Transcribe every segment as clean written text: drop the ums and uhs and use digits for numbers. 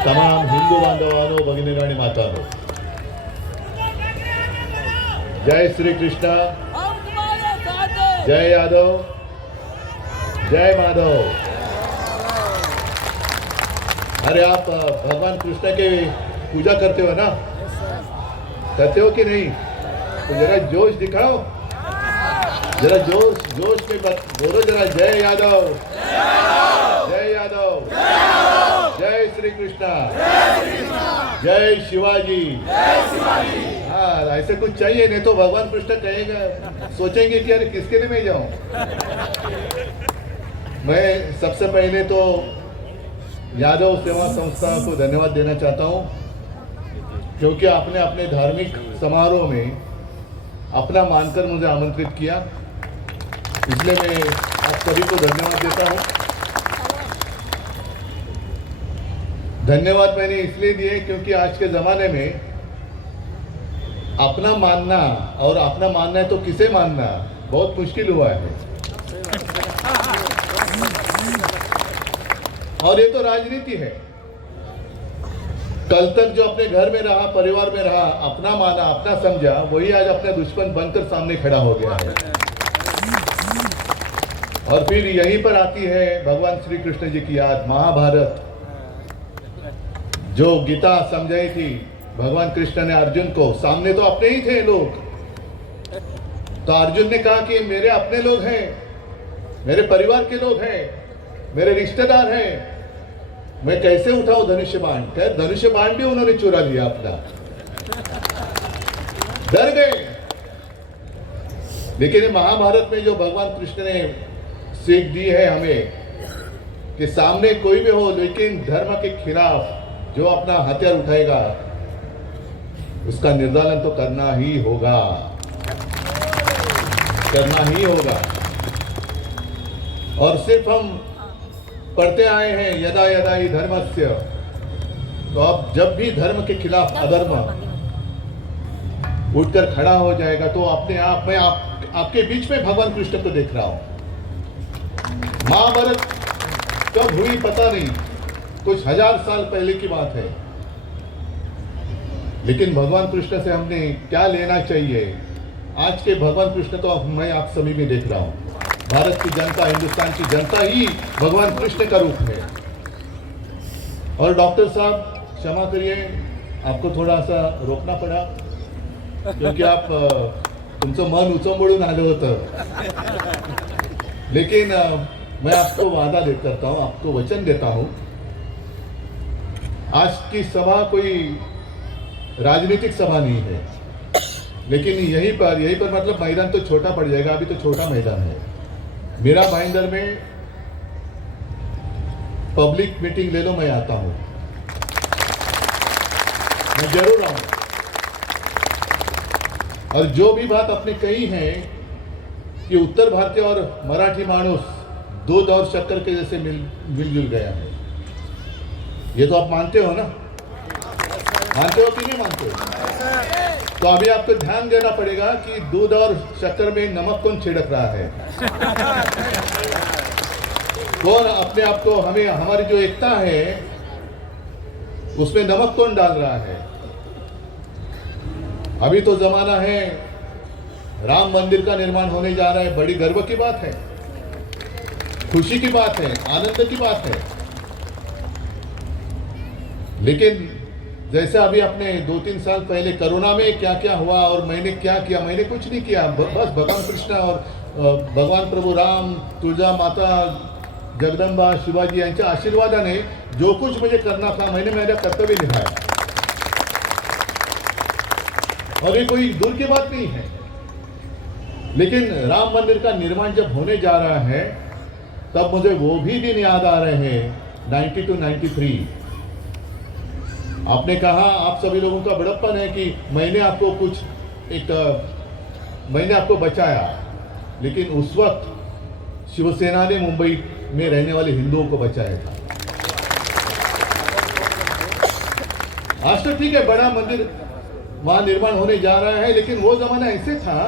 तमाम हिंदू बांधवांनो, भगिनींनो आणि मातांनो, जय श्री कृष्णा, जय यादव, जय माधव। अरे आप भगवान कृष्ण के पूजा करते हो ना? करते हो कि नहीं? तो जरा जोश दिखाओ, जरा जोश में बोलो जरा, जय यादव, जय यादव, जय श्री कृष्णा, जय शिवाजी। हाँ, ऐसे कुछ चाहिए, नहीं तो भगवान कृष्ण कहेगा, सोचेंगे कि अरे किसके लिए मैं जाऊं। मैं सबसे पहले तो यादव सेवा संस्था को धन्यवाद देना चाहता हूं, क्योंकि आपने अपने धार्मिक समारोह में अपना मानकर मुझे आमंत्रित किया, इसलिए मैं आप सभी को धन्यवाद देता हूं। धन्यवाद मैंने इसलिए दिए क्योंकि आज के ज़माने में अपना मानना, और अपना मानना है तो किसे मानना, बहुत मुश्किल हुआ है। और ये तो राजनीति है। कल तक जो अपने घर में रहा, परिवार में रहा, अपना माना, अपना समझा, वही आज अपना दुश्मन बनकर सामने खड़ा हो गया है। और फिर यहीं पर आती है भगवान श्री कृष्ण जी की याद। महाभारत जो गीता समझाई थी भगवान कृष्ण ने अर्जुन को, सामने तो अपने ही थे लोग, तो अर्जुन ने कहा कि मेरे अपने लोग हैं, मेरे परिवार के लोग हैं, मेरे रिश्तेदार हैं, मैं कैसे उठाऊं धनुष्य बाण। धनुष्य बाण भी उन्होंने चुरा लिया अपना, डर गए। लेकिन महाभारत में जो भगवान कृष्ण ने सीख दी है हमें कि सामने कोई भी हो, लेकिन धर्म के खिलाफ जो अपना हथियार उठाएगा उसका निर्दालन तो करना ही होगा, करना ही होगा। और सिर्फ हम पढ़ते आए हैं यदा यदा ही धर्मस्य, तो अब जब भी धर्म के खिलाफ अधर्म उठकर खड़ा हो जाएगा तो अपने आप में आपके बीच में भगवान कृष्ण को देख रहा हूं। महाभारत कब हुई पता नहीं, कुछ हजार साल पहले की बात है, लेकिन भगवान कृष्ण से हमने क्या लेना चाहिए। आज के भगवान कृष्ण तो मैं आप सभी में देख रहा हूं। भारत की जनता, हिंदुस्तान की जनता ही भगवान कृष्ण का रूप है। और डॉक्टर साहब क्षमा करिए, आपको थोड़ा सा रोकना पड़ा, क्योंकि आप तुमचं मन उचंबळून आलं होतं। लेकिन मैं आपको वादा करता हूं, आपको वचन देता हूं, आज की सभा कोई राजनीतिक सभा नहीं है, लेकिन यहीं पर मतलब मैदान तो छोटा पड़ जाएगा, अभी तो छोटा मैदान है। मेरा भाईंदर में पब्लिक मीटिंग ले लो, मैं आता हूं, मैं जरूर आऊं। और जो भी बात आपने कही है कि उत्तर भारतीय और मराठी मानुस दूध और शक्कर के जैसे मिलजुल गया है, ये तो आप मानते हो ना? मानते हो कि नहीं मानते हो? तो अभी आपको ध्यान देना पड़ेगा कि दूध और शक्कर में नमक कौन छिड़क रहा है, कौन अपने आप को, हमें, हमारी जो एकता है उसमें नमक कौन डाल रहा है। अभी तो जमाना है, राम मंदिर का निर्माण होने जा रहा है, बड़ी गर्व की बात है, खुशी की बात है, आनंद की बात है। लेकिन जैसे अभी अपने 2-3 साल पहले कोरोना में क्या क्या हुआ और मैंने क्या किया, मैंने कुछ नहीं किया, बस भगवान कृष्ण और भगवान प्रभु राम, तुळजा माता, जगदंबा, शिवाजी यांच्या आशीर्वादाने जो कुछ मुझे करना था मैंने मेरा कर्तव्य निभाया। और ये कोई दूर की बात नहीं है, लेकिन राम मंदिर का निर्माण जब होने जा रहा है तब मुझे वो भी दिन याद आ रहे हैं, 92-93। आपने कहा, आप सभी लोगों का बड़प्पन है कि मैंने आपको बचाया, लेकिन उस वक्त शिवसेना ने मुंबई में रहने वाले हिंदुओं को बचाया था। आज तो ठीक है, बड़ा मंदिर वहां निर्माण होने जा रहा है, लेकिन वो जमाना ऐसे था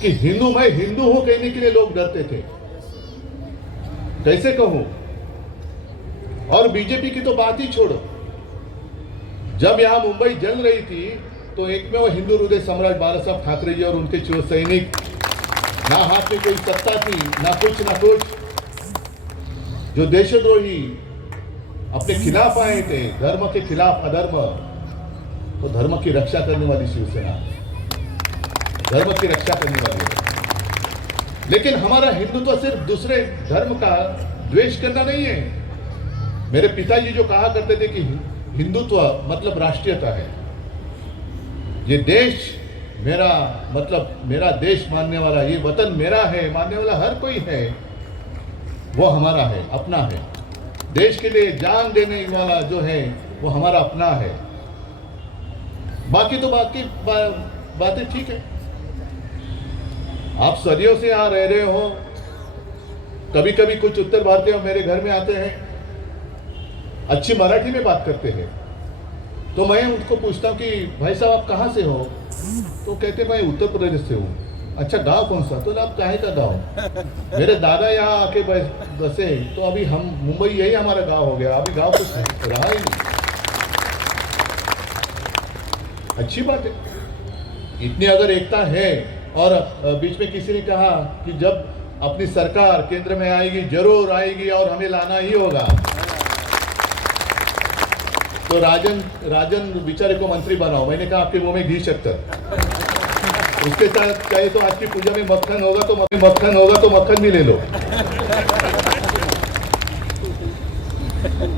कि मैं हिंदू हूं कहने के लिए लोग डरते थे। कैसे कहूं, और बीजेपी की तो बात ही छोड़ो, जब यहां मुंबई जल रही थी तो एक में वो हिंदू हृदय सम्राट बाला साहब ठाकरे जी और उनके शिव सैनिक, ना हाथ में कोई सत्ता थी ना कुछ, जो देशद्रोही अपने खिलाफ आए थे, धर्म के खिलाफ अधर्म, तो धर्म की रक्षा करने वाली शिवसेना, धर्म की रक्षा करने वाली है। लेकिन हमारा हिंदुत्व सिर्फ दूसरे धर्म का द्वेष करना नहीं है। मेरे पिताजी जो कहा करते थे कि हिंदुत्व मतलब राष्ट्रीयता है, ये देश मेरा मतलब मेरा देश मानने वाला, ये वतन मेरा है मानने वाला हर कोई है, वो हमारा है, अपना है। देश के लिए जान देने वाला जो है वो हमारा अपना है। बाकी तो बातें ठीक है। आप सदियों से यहां रह रहे हो, कभी कभी कुछ उत्तर भारतीय मेरे घर में आते हैं, अच्छी मराठी में बात करते हैं, तो मैं उनको पूछता हूं कि भाई साहब आप कहाँ से हो? तो कहते मैं उत्तर प्रदेश से हूँ। अच्छा गांव कौन सा? तो आप काहे का गांव? मेरे दादा यहाँ आके बसे, तो अभी हम मुंबई यही हमारा गांव हो गया, अभी गांव कुछ रहा ही नहीं। अच्छी बात है, इतनी अगर एकता है। और बीच में किसी ने कहा कि जब अपनी सरकार केंद्र में आएगी, जरूर आएगी और हमें लाना ही होगा, तो राजन बेचारे को मंत्री बनाओ। मैंने कहा आपके मुंह में घी शक्कर, उसके साथ चाहे तो आज की पूजा में मक्खन होगा तो मक्खन भी ले लो।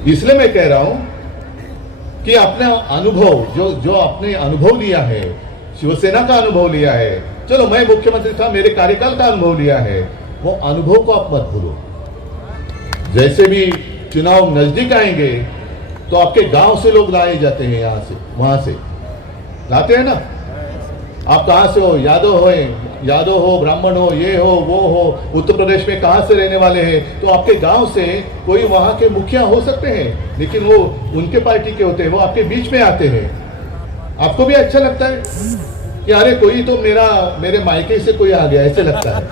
इसलिए मैं कह रहा हूं कि अपना अनुभव जो आपने अनुभव लिया है, शिवसेना का अनुभव लिया है, चलो मैं मुख्यमंत्री था, मेरे कार्यकाल का अनुभव लिया है, वो अनुभव को आप मत भूलो। जैसे भी चुनाव नजदीक आएंगे तो आपके गांव से लोग लाए जाते हैं, यहां से वहां से लाते हैं ना। आप कहां से हो? यादव हो, ब्राह्मण हो, ये हो वो हो, उत्तर प्रदेश में कहां से रहने वाले हैं, तो आपके गांव से कोई वहां के मुखिया हो सकते हैं, लेकिन वो उनके पार्टी के होते हैं, वो आपके बीच में आते हैं। आपको भी अच्छा लगता है कि अरे कोई तो मेरे मायके से कोई आ गया, ऐसे लगता है।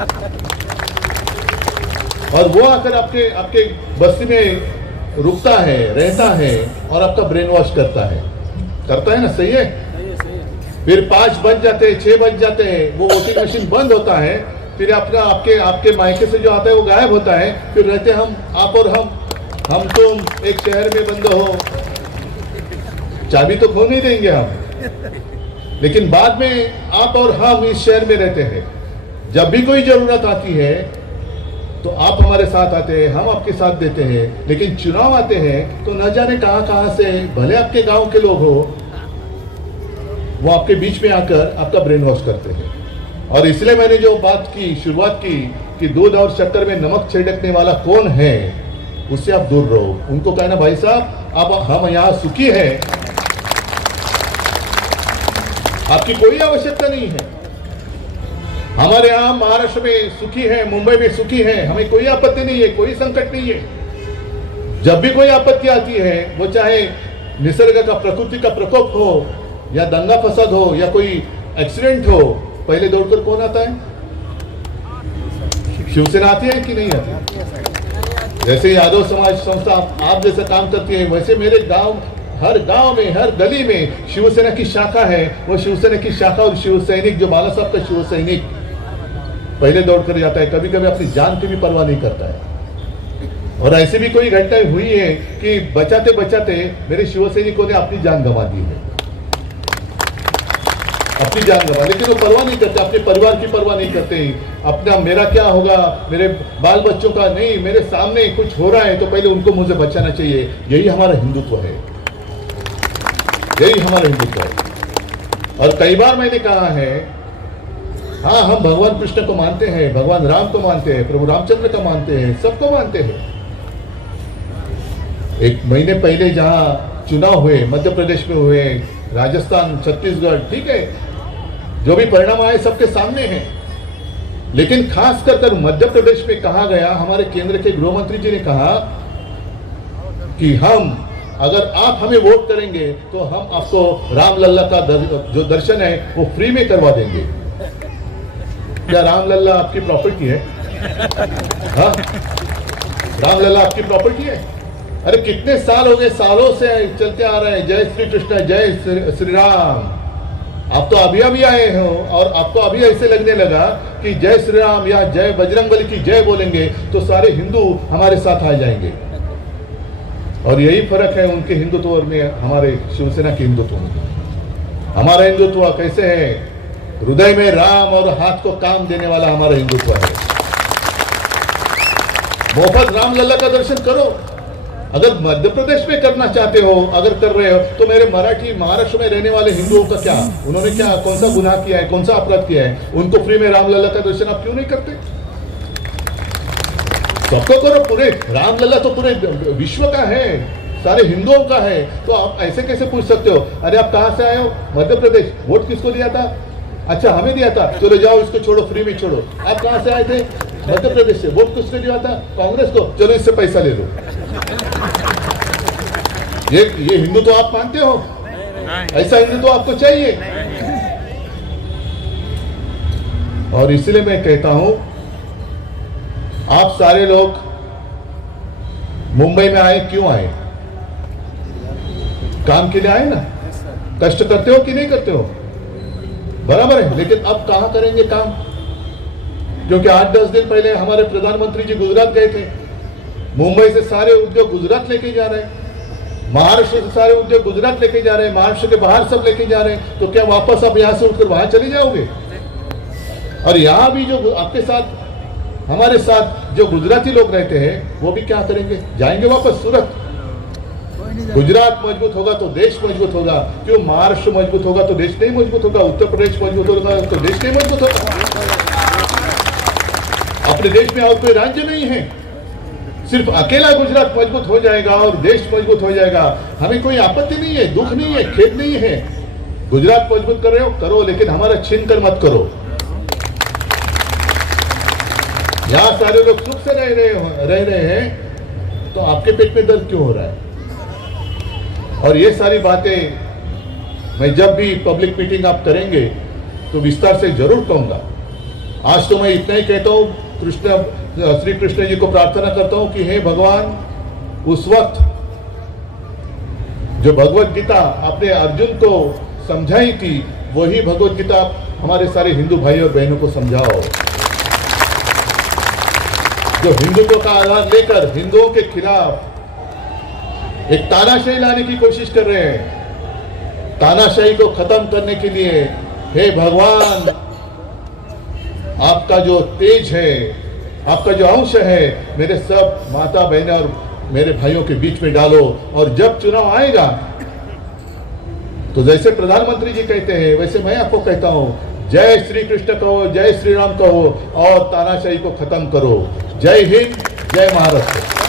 और वो आकर आपके बस्ती में रुकता है, रहता है और आपका ब्रेन वॉश करता है ना? सही है। फिर 5 बज जाते हैं, 6 बज जाते हैं, वो वोटिंग मशीन बंद होता है, फिर आपके मायके से जो आता है वो गायब होता है। फिर रहते हम, आप और हम तुम एक शहर में बंद हो, चाबी तो खो नहीं देंगे हम, लेकिन बाद में आप और हम इस शहर में रहते हैं। जब भी कोई जरूरत आती है तो आप हमारे साथ आते हैं, हम आपके साथ देते हैं, लेकिन चुनाव आते हैं तो न जाने कहां से, भले आपके गांव के लोग हो, वो आपके बीच में आकर आपका ब्रेन वॉश करते हैं। और इसलिए मैंने जो शुरुआत की कि दूध और शक्कर में नमक छिड़कने वाला कौन है, उससे आप दूर रहो। उनको कहना भाई साहब अब हम यहाँ सुखी हैं, आपकी कोई आवश्यकता नहीं है। हमारे यहाँ महाराष्ट्र में सुखी है, मुंबई में सुखी है, हमें कोई आपत्ति नहीं है, कोई संकट नहीं है। जब भी कोई आपत्ति आती है, वो चाहे निसर्ग का, प्रकृति का प्रकोप हो, या दंगा फसाद हो, या कोई एक्सीडेंट हो, पहले दौड़कर कौन आता है? शिवसेना आती है कि नहीं आती? जैसे यादव समाज संस्था आप जैसा काम करती है, वैसे मेरे हर गांव में, हर गली में शिवसेना की शाखा है। वो शिवसेना की शाखा और शिव सैनिक, जो बाला साहब का शिव सैनिक, पहले दौड़ कर जाता है, कभी कभी अपनी जान की भी परवाह नहीं करता है। और ऐसी भी कोई घटना हुई है कि बचाते बचाते मेरे शिव सैनिकों ने अपनी जान गंवा दी है, अपनी जान गंवा, लेकिन वो परवाह नहीं करते, अपने परिवार की परवाह नहीं करते। अपना मेरा क्या होगा, मेरे बाल बच्चों का नहीं, मेरे सामने कुछ हो रहा है तो पहले उनको मुझे बचाना चाहिए। यही हमारा हिंदुत्व है, यही हमारा हिंदुत्व है। और कई बार मैंने कहा है, हाँ हम भगवान कृष्ण को मानते हैं, भगवान राम को मानते हैं, प्रभु रामचंद्र को मानते हैं, सबको मानते हैं। एक महीने पहले जहां चुनाव हुए, मध्य प्रदेश में हुए, राजस्थान, छत्तीसगढ़, ठीक है, जो भी परिणाम आए सबके सामने हैं। लेकिन खास कर मध्य प्रदेश में कहा गया, हमारे केंद्र के गृह मंत्री जी ने कहा कि अगर आप हमें वोट करेंगे तो हम आपको रामलल्ला का जो दर्शन है वो फ्री में करवा देंगे। क्या रामलल्ला आपकी प्रॉपर्टी है? हाँ, रामलल्ला आपकी प्रॉपर्टी है? अरे कितने साल हो गए, सालों से चलते आ रहे हैं जय श्री कृष्ण जय श्री राम। आप तो अभी अभी आए हो और आपको अभी ऐसे लगने लगा कि जय श्री राम या जय बजरंगबली की जय बोलेंगे तो सारे हिंदू हमारे साथ आ जाएंगे। और यही फर्क है उनके हिंदुत्व में हमारे शिवसेना के हिंदुत्व में। हमारा हिंदुत्व कैसे है, हृदय में राम और हाथ को काम देने वाला हमारा हिंदुत्व है। मुफ्त रामलला का दर्शन करो। अगर मध्य प्रदेश में करना चाहते हो, अगर कर रहे हो, तो मेरे मराठी महाराष्ट्र में रहने वाले हिंदुओं का क्या, उन्होंने क्या कौन सा गुनाह किया है, कौन सा अपराध किया है, उनको फ्री में रामलला का दर्शन आप क्यों नहीं करते? सबको करो। पूरे रामलला तो पूरे विश्व का है, सारे हिंदुओं का है। तो आप ऐसे कैसे पूछ सकते हो, अरे आप कहां से आए हो? मध्य प्रदेश। वोट किसको दिया था? अच्छा हमें दिया था, चलो जाओ इसको छोड़ो, फ्री में छोड़ो। आप कहां से आए थे? मध्य प्रदेश से। वोट किसने दिया था? कांग्रेस को। चलो इससे पैसा ले लो। ये हिंदू तो आप मानते हो? ऐसा हिंदू तो आपको चाहिए? और इसलिए मैं कहता हूं, आप सारे लोग मुंबई में आए, क्यों आए? काम के लिए आए ना। कष्ट करते हो कि नहीं करते हो? बराबर है। लेकिन अब कहां करेंगे काम? क्योंकि 8-10 दिन पहले हमारे प्रधानमंत्री जी गुजरात गए थे। मुंबई से सारे उद्योग गुजरात लेके जा रहे हैं, महाराष्ट्र से सारे उद्योग गुजरात लेके जा रहे हैं, महाराष्ट्र के बाहर सब लेके जा रहे हैं। तो क्या वापस आप यहां से उठकर वहां चले जाओगे? और यहां भी जो आपके साथ, हमारे साथ जो गुजराती लोग रहते हैं, वो भी क्या करेंगे? जाएंगे वापस सूरत। गुजरात मजबूत होगा तो देश मजबूत होगा। क्यों? महाराष्ट्र मजबूत होगा तो देश नहीं मजबूत होगा, उत्तर प्रदेश मजबूत होगा तो देश नहीं मजबूत होगा। अपने देश में और कोई राज्य नहीं है, सिर्फ अकेला गुजरात मजबूत हो जाएगा और देश मजबूत हो जाएगा। हमें कोई आपत्ति नहीं है, दुख नहीं है, खेद नहीं है। गुजरात मजबूत कर रहे हो, करो, लेकिन हमारा छीन कर मत करो। यहां सारे लोग सुख से रह रहे हैं, तो आपके पेट में दर्द क्यों हो रहा है? और ये सारी बातें मैं जब भी पब्लिक मीटिंग आप करेंगे तो विस्तार से जरूर कहूंगा। आज तो मैं इतना ही कहता हूं, श्री कृष्ण जी को प्रार्थना करता हूं कि हे भगवान, उस वक्त जो भगवत गीता आपने अर्जुन को समझाई थी, वही भगवत गीता हमारे सारे हिंदू भाई और बहनों को समझाओ। जो हिंदुत्व का आधार लेकर हिंदुओं के खिलाफ एक तानाशाही लाने की कोशिश कर रहे हैं, तानाशाही को खत्म करने के लिए हे भगवान, आपका जो तेज है, आपका जो अंश है, मेरे सब माता बहनें और मेरे भाइयों के बीच में डालो। और जब चुनाव आएगा तो जैसे प्रधानमंत्री जी कहते हैं, वैसे मैं आपको कहता हूं, जय श्री कृष्ण कहो, जय श्री राम कहो और तानाशाही को खत्म करो। जय हिंद, जय महाराष्ट्र।